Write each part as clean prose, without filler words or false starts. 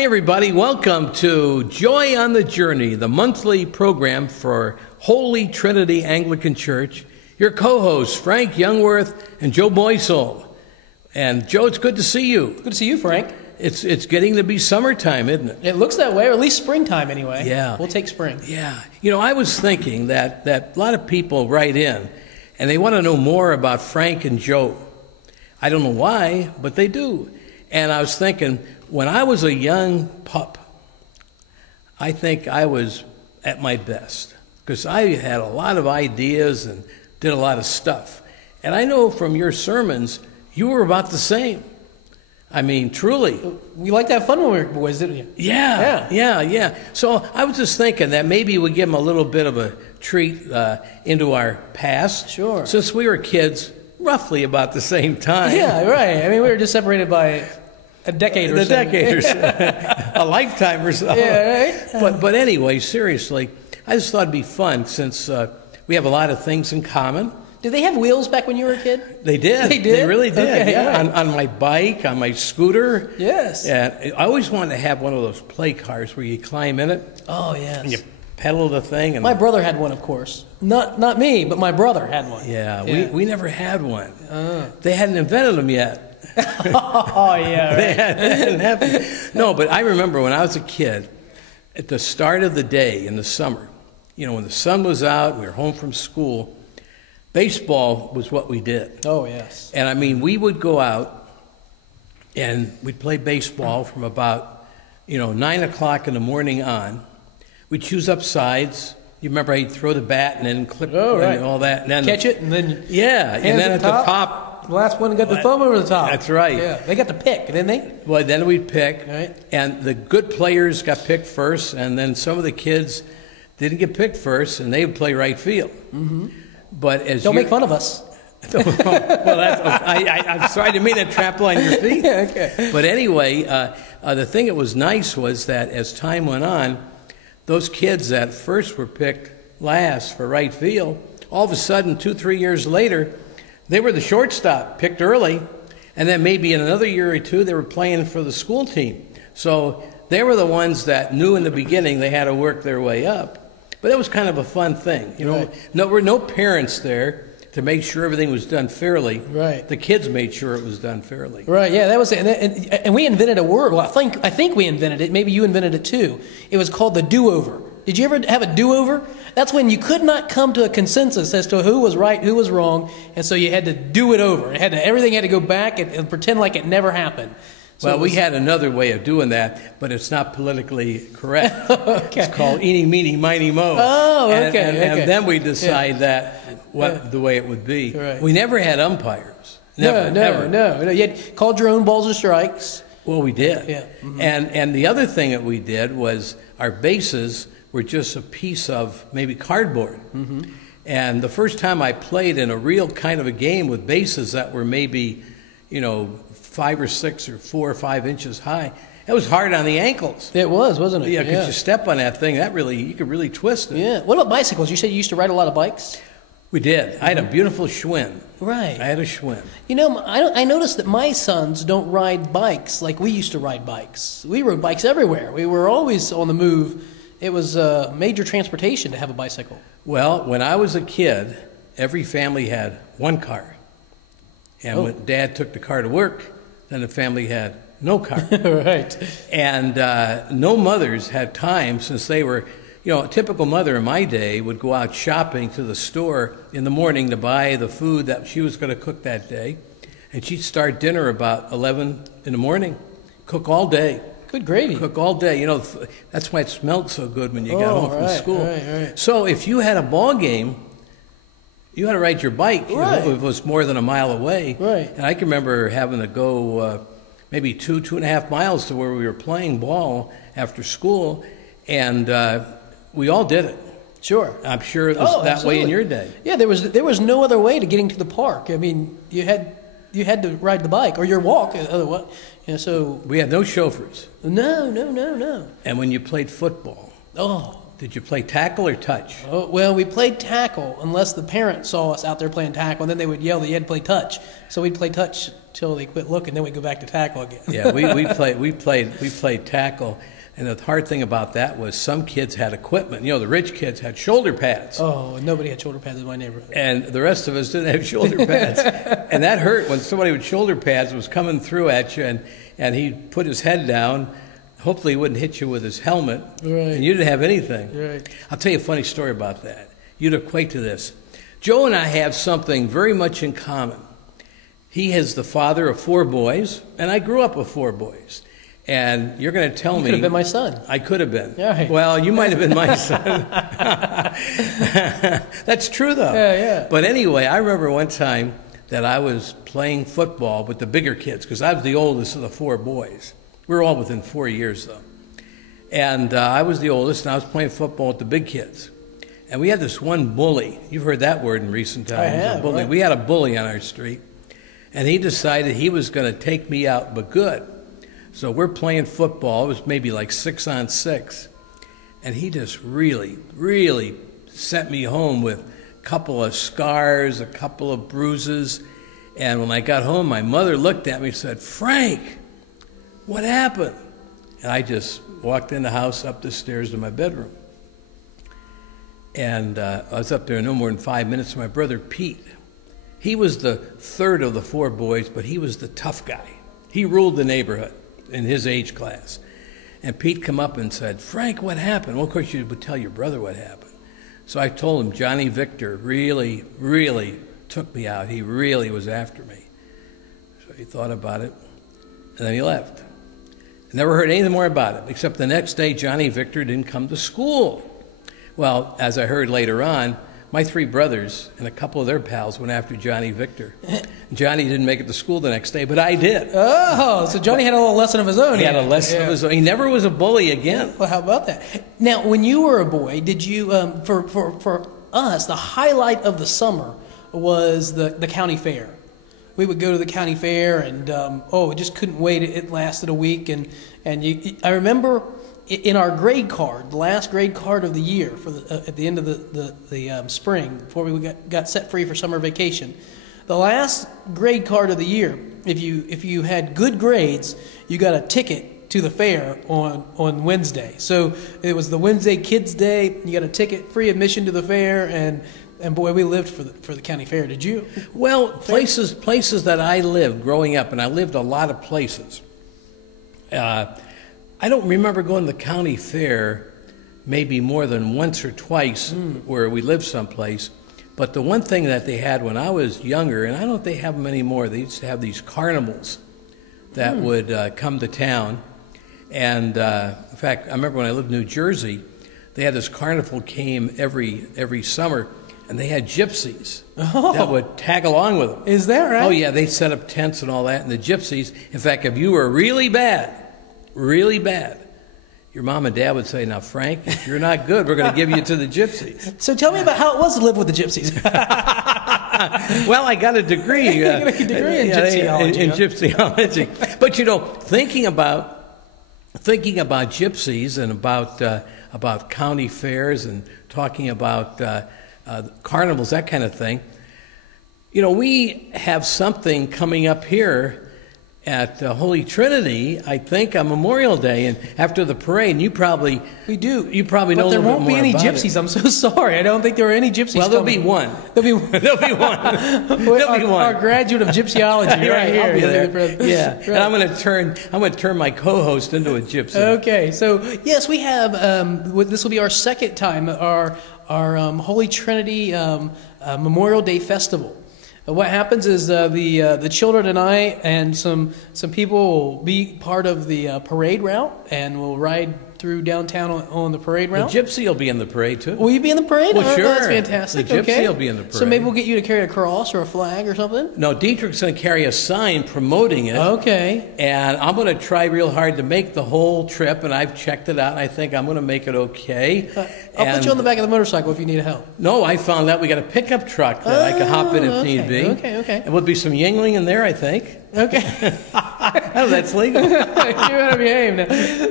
Hi, everybody. Welcome to Joy on the Journey, the monthly program for Holy Trinity Anglican Church. Your co-hosts, Frank Youngworth and Joe Boysall. And Joe, it's good to see you. Good to see you, Frank. It's getting to be summertime, isn't it? It looks that way, or at least springtime anyway. Yeah. We'll take spring. Yeah. You know, I was thinking that a lot of people write in, and they want to know more about Frank and Joe. I don't know why, but they do. And I was thinking, when I was a young pup, I think I was at my best because I had a lot of ideas and did a lot of stuff. And I know from your sermons, you were about the same. I mean, truly. We liked to have fun when we were boys, didn't you? Yeah. So I was just thinking that maybe we give them a little bit of a treat into our past. Sure. Since we were kids, roughly about the same time. Yeah, right. I mean, we were just separated by a decade or so. A lifetime or so. Yeah, right? But anyway, seriously, I just thought it'd be fun since we have a lot of things in common. Did they have wheels back when you were a kid? They did. They did? They really did, okay, yeah. Right. On my bike, on my scooter. Yes. And I always wanted to have one of those play cars where you climb in it. Oh, yes. And you pedal the thing. And my brother had one, of course. Not me, but my brother had one. Yeah. We never had one. They hadn't invented them yet. Oh, yeah, right. They hadn't happened. No, but I remember when I was a kid, at the start of the day in the summer, you know, when the sun was out, we were home from school, baseball was what we did. Oh, yes. And I mean, we would go out and we'd play baseball from about, 9 o'clock in the morning on. We'd choose up sides. You remember how you'd throw the bat and then clip and all that. And then catch it and then and then at the top. The last one got the thumb over the top. That's right. Yeah, they got to pick, didn't they? Well, then we'd pick. Right. And the good players got picked first, and then some of the kids didn't get picked first, and they would play right field. Mm-hmm. But don't make fun of us. Well, I'm sorry, I didn't mean to trample on your feet. Yeah, okay. But anyway, the thing that was nice was that as time went on, those kids that first were picked last for right field, all of a sudden, 2-3 years later, they were the shortstop, picked early, and then maybe in another year or two, they were playing for the school team. So they were the ones that knew in the beginning they had to work their way up. But that was kind of a fun thing. There were no parents there to make sure everything was done fairly. Right. The kids made sure it was done fairly. Right, yeah, that was it. And we invented a word. Well, I think we invented it. Maybe you invented it too. It was called the do-over. Did you ever have a do-over? That's when you could not come to a consensus as to who was right, who was wrong, and so you had to do it over. Everything had to go back and pretend like it never happened. So we had another way of doing that, but it's not politically correct. Okay. It's called eeny, meeny, miny, mo. Oh, okay. And then we decide the way it would be. Right. We never had umpires. No. You had called your own balls and strikes. Well, we did. Yeah. Mm-hmm. And the other thing that we did was our bases were just a piece of maybe cardboard. Mm-hmm. And the first time I played in a real kind of a game with bases that were maybe, 5 or 6 or 4 or 5 inches high, it was hard on the ankles. It was, wasn't it? Yeah, because you step on that thing, you could really twist it. Yeah. What about bicycles? You said you used to ride a lot of bikes? We did. I had a beautiful Schwinn. Right. I had a Schwinn. I noticed that my sons don't ride bikes like we used to ride bikes. We rode bikes everywhere. We were always on the move. It was major transportation to have a bicycle. Well, when I was a kid, every family had one car. And when Dad took the car to work, then the family had no car. Right. And no mothers had time, since they were, a typical mother in my day would go out shopping to the store in the morning to buy the food that she was going to cook that day. And she'd start dinner about 11 in the morning, cook all day. Good gravy. Cook all day. That's why it smelled so good when you got home from school. Right. So if you had a ball game, you had to ride your bike. Right. If it was more than a mile away. Right. And I can remember having to go maybe 2.5 miles to where we were playing ball after school, and we all did it. Sure. I'm sure it was that way in your day. Yeah, there was no other way to getting to the park. I mean, you had to ride the bike or your walk. Otherwise, so we had no chauffeurs. No. And when you played football, Did you play tackle or touch? Oh, well, we played tackle unless the parents saw us out there playing tackle, and then they would yell that you had to play touch. So we'd play touch till they quit looking, then we'd go back to tackle again. Yeah, we played tackle, and the hard thing about that was some kids had equipment. You know, the rich kids had shoulder pads. Oh, and nobody had shoulder pads in my neighborhood. And the rest of us didn't have shoulder pads. And that hurt when somebody with shoulder pads was coming through at you, and he put his head down. Hopefully he wouldn't hit you with his helmet, Right. and you didn't have anything. Right. I'll tell you a funny story about that. You'd equate to this. Joe and I have something very much in common. He is the father of 4 boys, and I grew up with 4 boys. And you're going to tell me... You could have been my son. I could have been. Yeah. Well, you might have been my son. That's true, though. Yeah. But anyway, I remember one time that I was playing football with the bigger kids, because I was the oldest of the 4 boys. We were all within 4 years, though. And I was the oldest, and I was playing football with the big kids. And we had this one bully. You've heard that word in recent times. I have, a bully. right. We had a bully on our street, and he decided he was going to take me out, but good. So we're playing football. It was maybe like 6-on-6. And he just really, really sent me home with a couple of scars, a couple of bruises. And when I got home, my mother looked at me and said, "Frank, what happened?" And I just walked in the house, up the stairs to my bedroom. And I was up there no more than 5 minutes. My brother Pete, he was the 3rd of the 4 boys, but he was the tough guy. He ruled the neighborhood in his age class. And Pete come up and said, "Frank, what happened?" Well, of course, you would tell your brother what happened. So I told him Johnny Victor really, really took me out. He really was after me. So he thought about it, and then he left. I never heard anything more about it, except the next day Johnny Victor didn't come to school. Well, as I heard later on, my 3 brothers and a couple of their pals went after Johnny Victor. Johnny didn't make it to school the next day, but I did. Oh, so Johnny had a little lesson of his own. He had a lesson of his own. He never was a bully again. Well, how about that? Now, when you were a boy, did you, for us, the highlight of the summer was the county fair. We would go to the county fair, and we just couldn't wait. It lasted a week, and I remember in our grade card, the last grade card of the year, at the end of the spring, before we got set free for summer vacation, the last grade card of the year, if you had good grades, you got a ticket to the fair on Wednesday. So it was the Wednesday Kids Day. You got a ticket, free admission to the fair, and boy, we lived for the county fair. Did you? Well, places that I lived growing up, and I lived a lot of places. I don't remember going to the county fair maybe more than once or twice where we lived someplace. But the one thing that they had when I was younger, and I don't know if they have them anymore, they used to have these carnivals that would come to town. And in fact, I remember when I lived in New Jersey, they had this carnival came every summer, and they had gypsies that would tag along with them. Is that right? Oh, yeah, they set up tents and all that, and the gypsies, in fact, if you were really bad, your mom and dad would say, "Now, Frank, if you're not good, we're going to give you to the gypsies." So tell me about how it was to live with the gypsies. Well, I got a degree. You got a degree in gypsyology. In gypsyology. But, thinking about gypsies and about county fairs and talking about carnivals, that kind of thing, we have something coming up here at Holy Trinity, I think, on Memorial Day, and after the parade, and we do. You probably know a little bit more about it. But there won't be any gypsies. I'm so sorry. I don't think there are any gypsies. Well, there'll be one. There'll be one. There'll be one. Our graduate of gypsyology, right here. I'll be there. Yeah, Right. and I'm going to turn my co-host into a gypsy. Okay, so yes, we have. This will be our second time our Holy Trinity Memorial Day Festival. What happens is the children and I and some people will be part of the parade route, and we'll ride through downtown on the parade route. The gypsy will be in the parade too. Will you be in the parade? Well, sure. That's fantastic. The gypsy okay. will be in the parade. So maybe we'll get you to carry a cross or a flag or something? No, Dietrich's going to carry a sign promoting it. Okay. And I'm going to try real hard to make the whole trip, and I've checked it out, and I think I'm going to make it okay. I'll put you on the back of the motorcycle if you need help. No, I found out we got a pickup truck that I can hop in if need be. Okay. And would be some Yingling in there, I think. Okay. Oh, that's legal. You better behave now.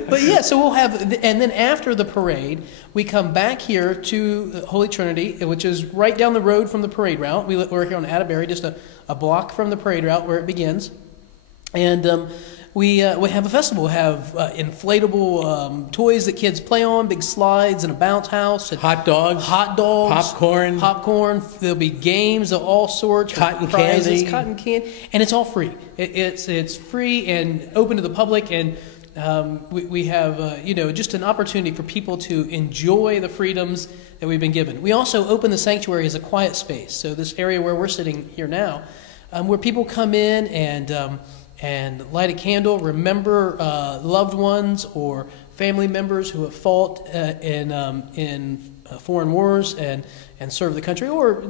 But yeah, so we'll have, and then after the parade, we come back here to Holy Trinity, which is right down the road from the parade route. We're here on Atterbury, just a block from the parade route where it begins. And we have a festival. We have inflatable toys that kids play on, big slides, and a bounce house. And Hot dogs. Popcorn. There'll be games of all sorts. Cotton prizes, candy. Cotton candy. And it's all free. It's free and open to the public. And we have just an opportunity for people to enjoy the freedoms that we've been given. We also open the sanctuary as a quiet space. So this area where we're sitting here now, where people come in and light a candle, remember loved ones or family members who have fought in foreign wars and served the country, or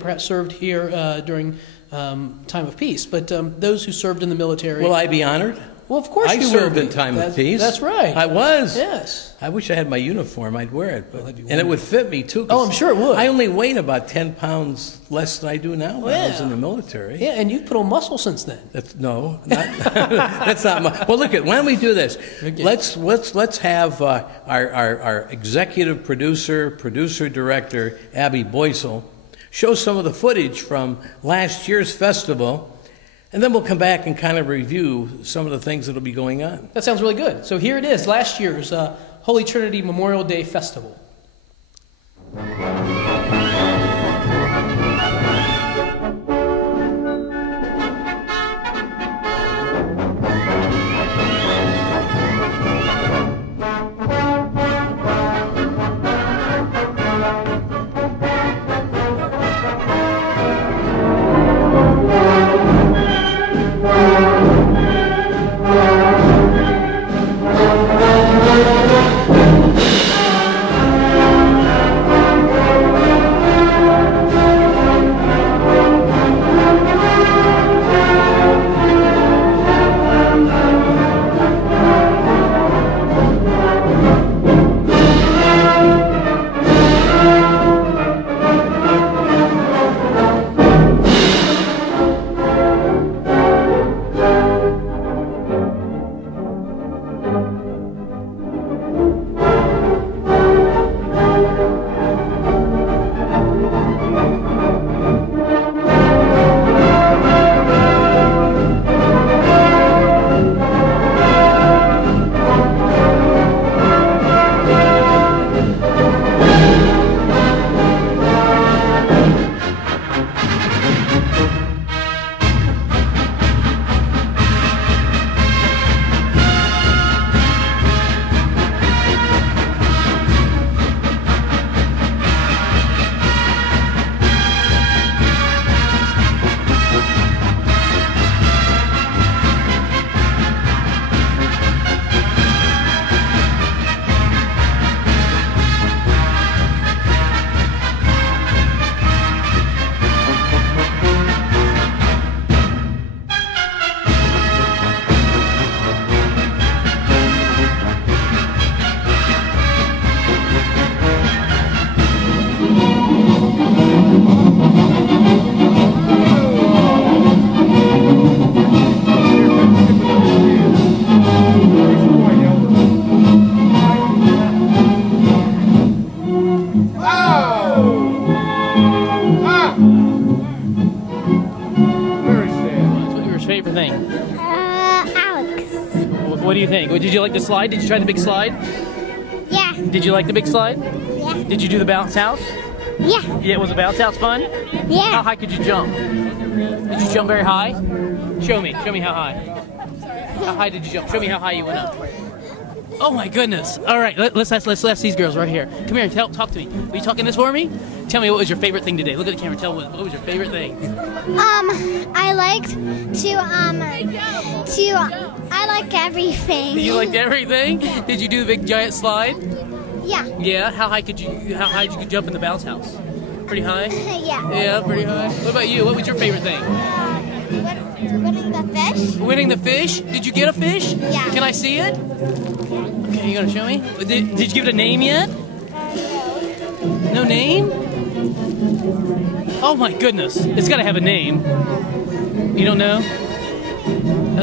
perhaps served here during time of peace. But those who served in the military. Will I be honored? Well, of course I you served will in be. time of peace. That's right. I was. Yes. I wish I had my uniform. I'd wear it. Well, that'd be and it would fit me, too. Oh, I'm sure it would. I only weigh about 10 pounds less than I do now when I was in the military. Yeah, and you've put on muscle since then. That's that's not my. Well, look, why don't we do this? Okay. Let's have our executive producer director, Abby Boysel, show some of the footage from last year's festival. And then we'll come back and kind of review some of the things that will be going on. That sounds really good. So here it is, last year's Holy Trinity Memorial Day Festival. What do you think? Did you like the slide? Did you try the big slide? Yeah. Did you like the big slide? Yeah. Did you do the bounce house? Yeah. Yeah, was the bounce house fun? Yeah. How high could you jump? Did you jump very high? Show me how high. How high did you jump? Show me how high you went up. Oh my goodness! All right, let's ask these girls right here. Come here and talk to me. Were you talking this for me? Tell me what was your favorite thing today. Look at the camera. Tell me what was your favorite thing. I liked I like everything. You liked everything? Did you do the big giant slide? Yeah. Yeah. How high did you jump in the bounce house? Pretty high. Yeah. Yeah, pretty high. What about you? What was your favorite thing? Winning the fish. Winning the fish? Did you get a fish? Yeah. Can I see it? Okay, you gonna show me? Did you give it a name yet? No name? Oh my goodness. It's got to have a name. You don't know?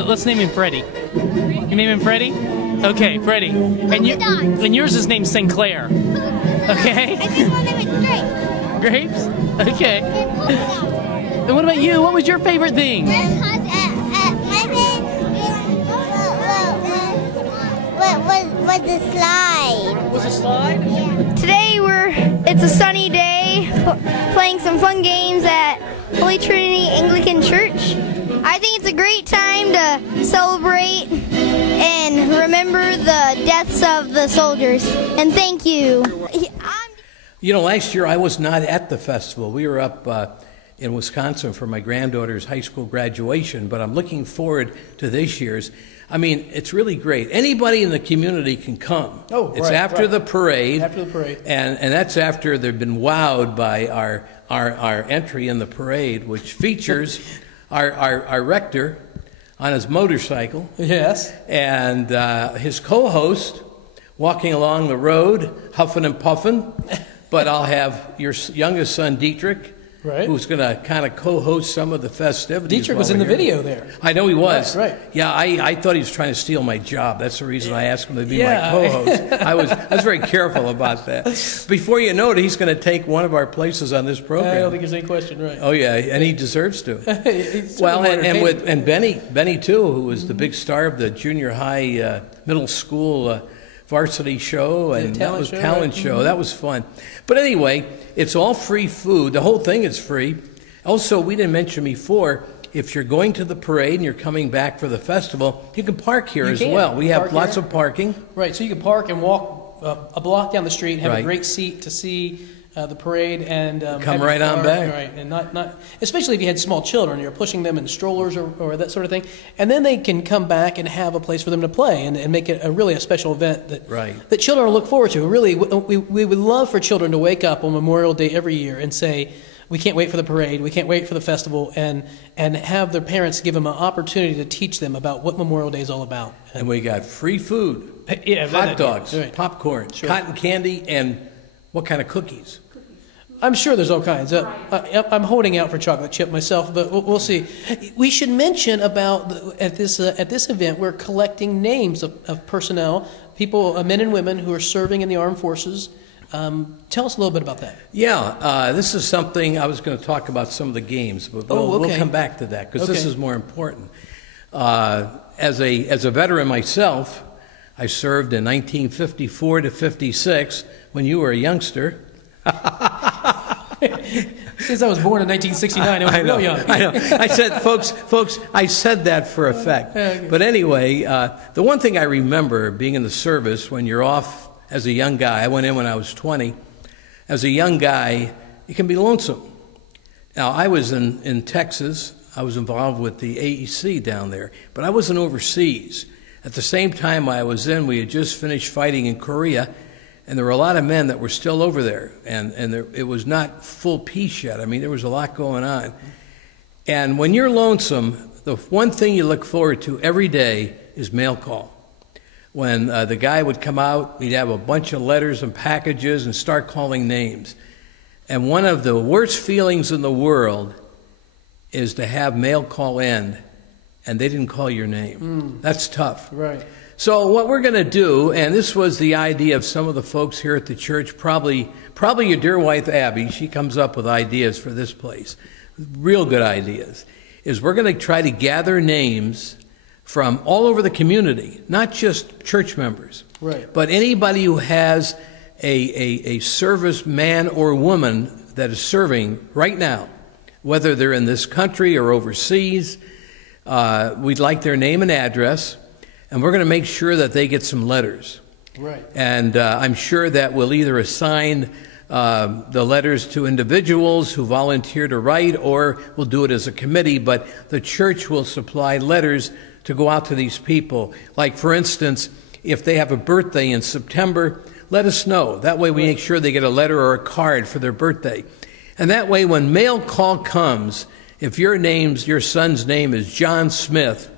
Let's name him Freddie. You name him Freddie? Okay, Freddie. And yours is named Sinclair. Okay? I think we'll name it Grapes? Okay. And what about you? What was your favorite thing? Was the slide. Was a slide? Today it's a sunny day, playing some fun games at Holy Trinity Anglican Church. I think it's a great time to celebrate and remember the deaths of the soldiers. And thank you. You know, last year I was not at the festival. We were up in Wisconsin for my granddaughter's high school graduation, but I'm looking forward to this year's. I mean, it's really great. Anybody in the community can come. Oh, it's after the parade. After the parade. And that's after they've been wowed by our entry in the parade, which features our rector on his motorcycle. Yes. And his co-host walking along the road, huffing and puffing. But I'll have your youngest son, Dietrich, right, who's going to kind of co-host some of the festivities. Dietrich was in the video there. I know he was. Right. Yeah, I thought he was trying to steal my job. That's the reason I asked him to be my co-host. I was very careful about that. Before you know it, he's going to take one of our places on this program. I don't think there's any question, right? Oh yeah, and he deserves to. Well, and Benny too, who was the big star of the junior high, middle school varsity show and talent show. That was fun. But anyway, it's all free food. The whole thing is free. Also, we didn't mention before, if you're going to the parade and you're coming back for the festival, you can park here as well. We have lots of parking. Right, so you can park and walk a block down the street and have a great seat to see the parade and come right on back. Right, and not especially if you had small children, you're pushing them in strollers or that sort of thing, and then they can come back and have a place for them to play and make it really a special event that children will look forward to. Really, we would love for children to wake up on Memorial Day every year and say, we can't wait for the parade, we can't wait for the festival, and have their parents give them an opportunity to teach them about what Memorial Day is all about. And we got free food, hot dogs, popcorn, cotton candy, and what kind of cookies? I'm sure there's all kinds. I'm holding out for chocolate chip myself, but we'll see. We should mention about at this event, we're collecting names of personnel, people, men and women who are serving in the armed forces. Tell us a little bit about that. Yeah, this is something I was going to talk about some of the games, but we'll come back to that because this is more important. As a veteran myself, I served in 1954 to 56 when you were a youngster. Since I was born in 1969, I was real young. I know. I said, folks, I said that for effect. But anyway, the one thing I remember being in the service when you're off as a young guy, I went in when I was 20. As a young guy, it can be lonesome. Now, I was in Texas. I was involved with the AEC down there, but I wasn't overseas. At the same time I was in, we had just finished fighting in Korea. And there were a lot of men that were still over there, and it was not full peace yet. I mean, there was a lot going on. And when you're lonesome, the one thing you look forward to every day is mail call. When the guy would come out, he'd have a bunch of letters and packages and start calling names. And one of the worst feelings in the world is to have mail call end, and they didn't call your name. That's tough. Right. So what we're going to do, and this was the idea of some of the folks here at the church, probably your dear wife Abby, she comes up with ideas for this place, real good ideas, is we're going to try to gather names from all over the community, not just church members, but anybody who has a service man or woman that is serving right now, whether they're in this country or overseas. We'd like their name and address. And we're going to make sure that they get some letters. Right. And I'm sure that we'll either assign the letters to individuals who volunteer to write, or we'll do it as a committee. But the church will supply letters to go out to these people. Like, for instance, if they have a birthday in September, let us know. That way we make sure they get a letter or a card for their birthday. And that way when mail call comes, if your son's name is John Smith,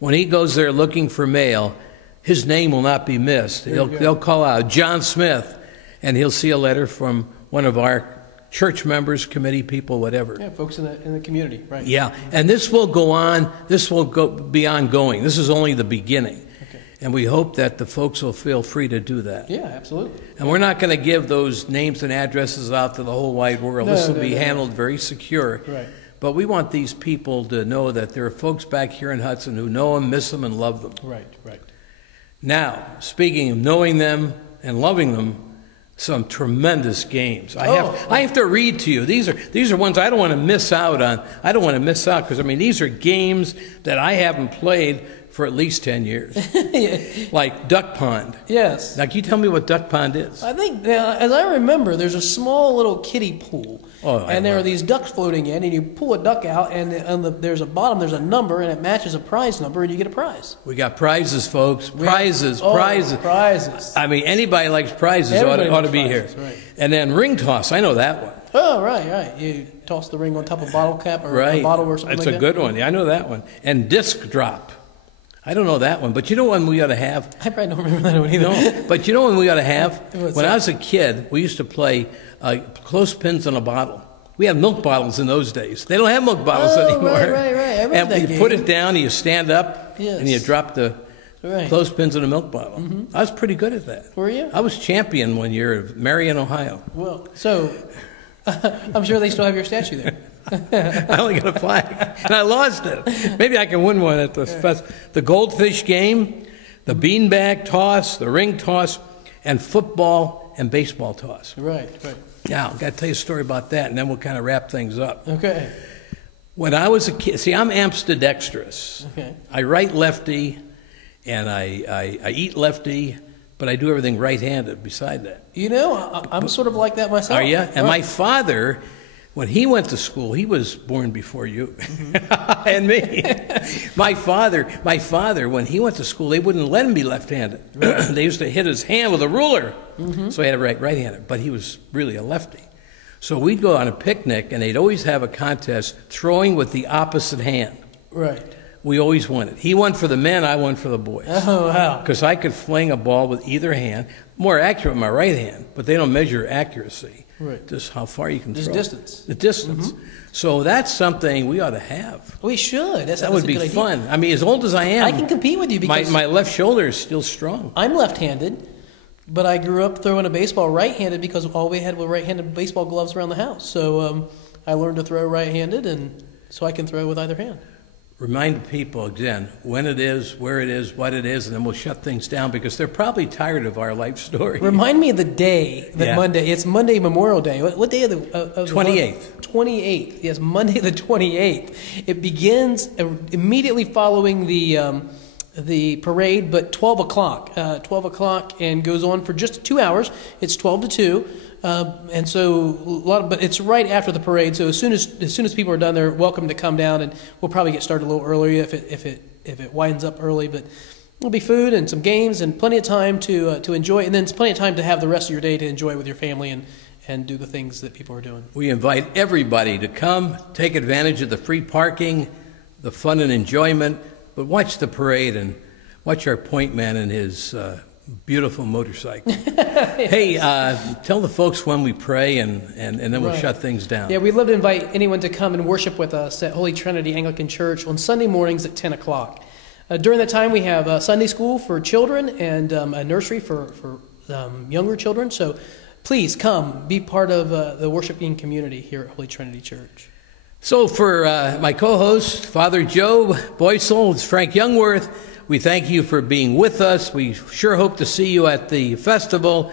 when he goes there looking for mail, his name will not be missed. They'll call out John Smith, and he'll see a letter from one of our church members, committee people, whatever. Yeah, folks in the community, right? Yeah, and this will go on. This will be ongoing. This is only the beginning. Okay. And we hope that the folks will feel free to do that. Yeah, absolutely. And we're not going to give those names and addresses out to the whole wide world. This will be handled very secure. Right. But we want these people to know that there are folks back here in Hudson who know them, miss them, and love them. Right, right. Now, speaking of knowing them and loving them, some tremendous games. I have to read to you. These are ones I don't want to miss out on. I don't want to miss out because, I mean, these are games that I haven't played for at least 10 years. Like Duck Pond. Yes. Now, can you tell me what Duck Pond is? I think, as I remember, there's a small little kiddie pool. And there are these ducks floating in, and you pull a duck out, and there's a bottom, there's a number, and it matches a prize number, and you get a prize. We got prizes, folks. Prizes. Prizes. I mean, anybody likes prizes ought to be here. Right. And then ring toss. I know that one. Oh, right. You toss the ring on top of a bottle cap or a bottle or something It's like that. a good one. Yeah, I know that one. And disc drop. I don't know that one, but you know one we ought to have? I probably don't remember that one either. No, but you know one we ought to have? What's When that? I was a kid, we used to play clothespins in a bottle. We had milk bottles in those days. They don't have milk bottles anymore. Right. I remember And that you game. put it down, and you stand up, Yes. and you drop the Right. clothespins in a milk bottle. I was pretty good at that. Were you? I was champion one year of Marion, Ohio. Well, so I'm sure they still have your statue there. I only got a flag, and I lost it. Maybe I can win one at the fest. The goldfish game, the beanbag toss, the ring toss, and football and baseball toss. Right. Now, I've got to tell you a story about that, and then we'll kind of wrap things up. Okay. When I was a kid, see, I'm ambidextrous. Okay. I write lefty, and I eat lefty, but I do everything right-handed beside that. You know, I'm sort of like that myself. Are you? And my father, when he went to school, he was born before you and me. My father, when he went to school, they wouldn't let him be left-handed. They used to hit his hand with a ruler, so he had to write right-handed. But he was really a lefty. So we'd go on a picnic, and they'd always have a contest throwing with the opposite hand. Right. We always won it. He won for the men, I won for the boys. Oh, wow. Because I could fling a ball with either hand, more accurate with my right hand, but they don't measure accuracy. Right. Just how far you can Just throw. distance. The distance. So that's something we ought to have. We should. That would be fun. I mean, as old as I am, I can compete with you because my left shoulder is still strong. I'm left-handed, but I grew up throwing a baseball right-handed because all we had were right-handed baseball gloves around the house. So I learned to throw right-handed, and so I can throw with either hand. Remind people again when it is, where it is, what it is, and then we'll shut things down because they're probably tired of our life story. Remind me of the day that Monday. It's Monday Memorial Day. What day of the 28th. 28th. Yes, Monday the 28th. It begins immediately following the parade, but 12 o'clock. 12 o'clock and goes on for just 2 hours. It's 12 to 2. And so but it's right after the parade. So as soon as people are done, they're welcome to come down, and we'll probably get started a little earlier if it winds up early. But there'll be food and some games and plenty of time to enjoy, and then it's plenty of time to have the rest of your day to enjoy with your family and do the things that people are doing. We invite everybody to come, take advantage of the free parking, the fun and enjoyment, but watch the parade and watch our point man and his beautiful motorcycle. Hey, tell the folks when we pray, and then we'll shut things down. Yeah, we'd love to invite anyone to come and worship with us at Holy Trinity Anglican Church on Sunday mornings at 10 o'clock. During that time, we have Sunday school for children and a nursery for younger children. So please come, be part of the worshiping community here at Holy Trinity Church. So for my co-host, Father Joe Boysel, it's Frank Youngworth. We thank you for being with us. We sure hope to see you at the festival.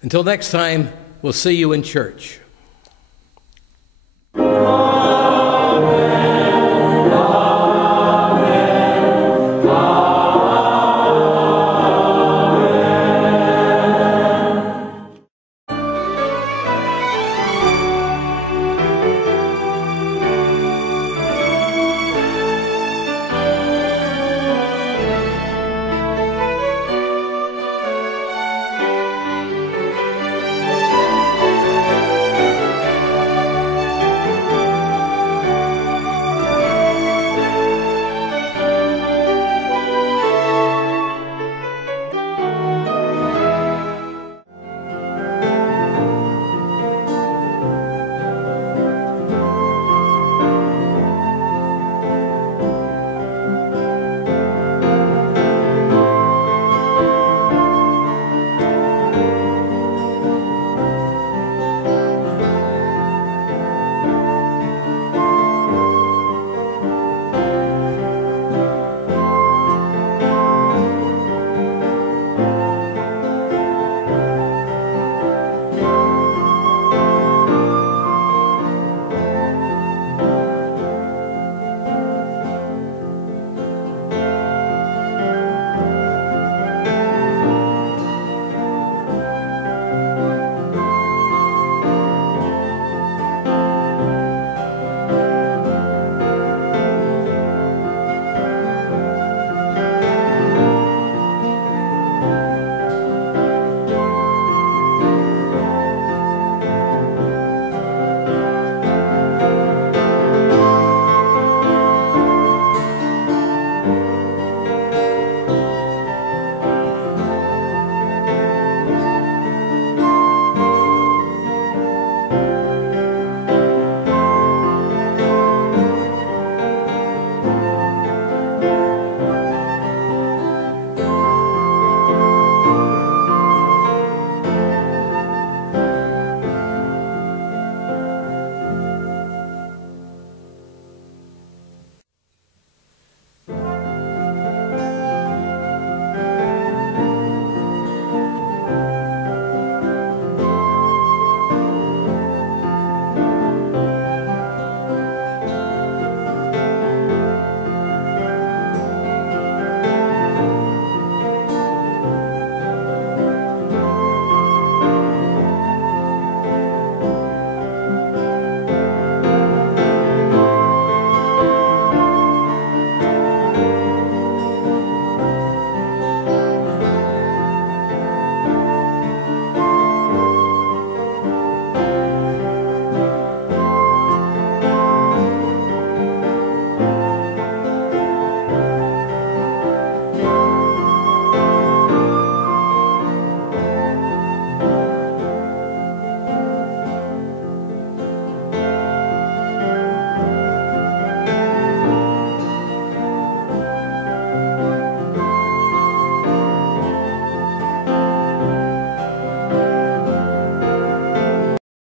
Until next time, we'll see you in church.